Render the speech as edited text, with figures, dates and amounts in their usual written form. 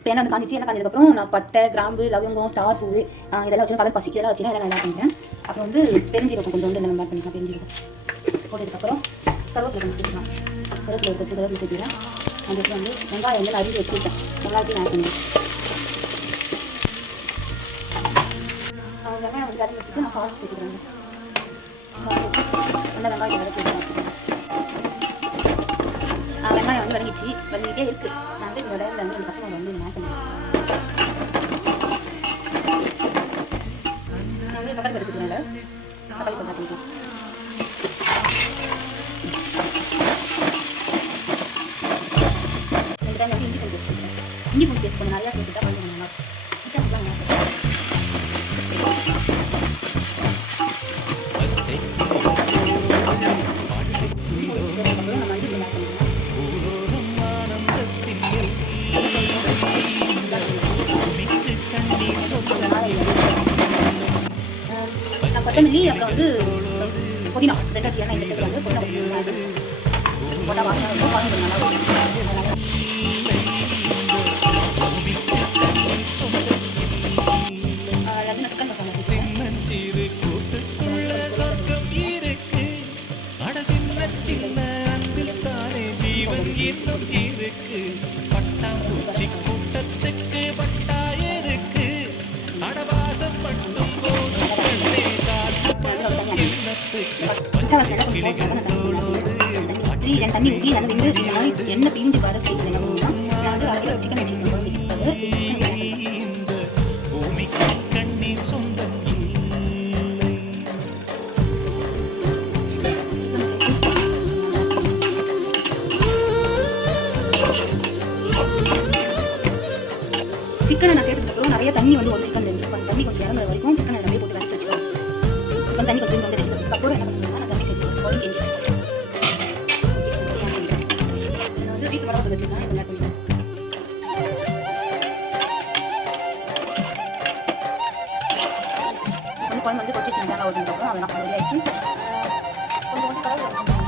இப்போ என்ன காஞ்சிச்சு, என்ன காஞ்சதுக்கப்புறம் நான் பட்டை, கிராம்பு, லவங்கம், ஸ்டார் பூ இதெல்லாம் வச்சு கடல் பசிக்கு இதெல்லாம் வச்சு எல்லாம் நல்லா பண்ணிட்டேன். அப்புறம் வந்து பெருஞ்சீரகம் கொஞ்சம் வந்து நம்ம பண்ணிக்கலாம். பெருஞ்சீரகம் போட்டதுக்கப்புறம் கருவேப்பிலை கொஞ்சம் சேர்த்துக்கலாம். கருவேப்பிலை வச்சு கருவேப்பிலை சேர்த்துக்கிறேன். அதுக்கு வந்து வெங்காயம் வந்து நறுக்கி வச்சுருக்கேன். வெங்காயத்தையும் ஆட் பண்ணிடுவேன். வெங்காயம் வந்து கறி வச்சுட்டு நான் சால்ட் சேர்த்துக்கிறேன். நல்லா வெங்காயம் வதக்கிடுவேன். வெங்காயம் வந்து வதங்கிட்டே இருக்குது. நான் வந்து இந்த இடையில வந்து ரெண்டு பக்கம் வந்து ஆட் பண்ணுவேன். நான் வந்து தக்காளி எடுத்துக்கிறேன். தக்காளி கொஞ்சம் ஆட்டிக்கலாம். ரெண்டு டைம் வந்து இஞ்சி பூண்டு சேர்த்துக்கிறேன். இஞ்சி பூண்டு சேர்த்து கொஞ்சம் நிறையா சேர்த்துட்டா கொஞ்சம் நல்லா சிக்கன் நல்லா கொத்தமல்லி அப்புறம் வந்து புதினா ரெண்டு எண்ணெய் இந்த வந்து புதினா போட்டால் வாசனை இருக்கும். வாசனை நல்லா இருக்கும். தண்ணி ஊற்றி அது வந்து இந்த மாதிரி எண்ணெய் பிரிஞ்சு வர செய்யணும். நான் வந்து அரை சிக்கன் வச்சுருக்கேன். சிக்கனை நான் சேர்த்ததுக்கப்புறம் நிறைய தண்ணி வந்து ஒரு சிக்கன் தண்ணி கொஞ்சம் இறங்குற வரைக்கும் சிக்கனை நிறைய போட்டு வேக வச்சுக்கோங்க. சிக்கன் தண்ணி கொஞ்சம் வந்து அதுக்கப்புறம் என்ன பண்ணுறேன்னா நான் தண்ணி சேர்த்து கொதி வந்து வீட்டு வர வந்து வச்சுருக்கேன். இதை ஆட் பண்ணிக்கிறேன். வந்து குழம்பு வந்து கொச்சிச்சு நல்லா ஊற்றினதுக்கப்புறம் அதெல்லாம் ரெடி ஆகிடுச்சு. கொஞ்சம் வந்து கலர்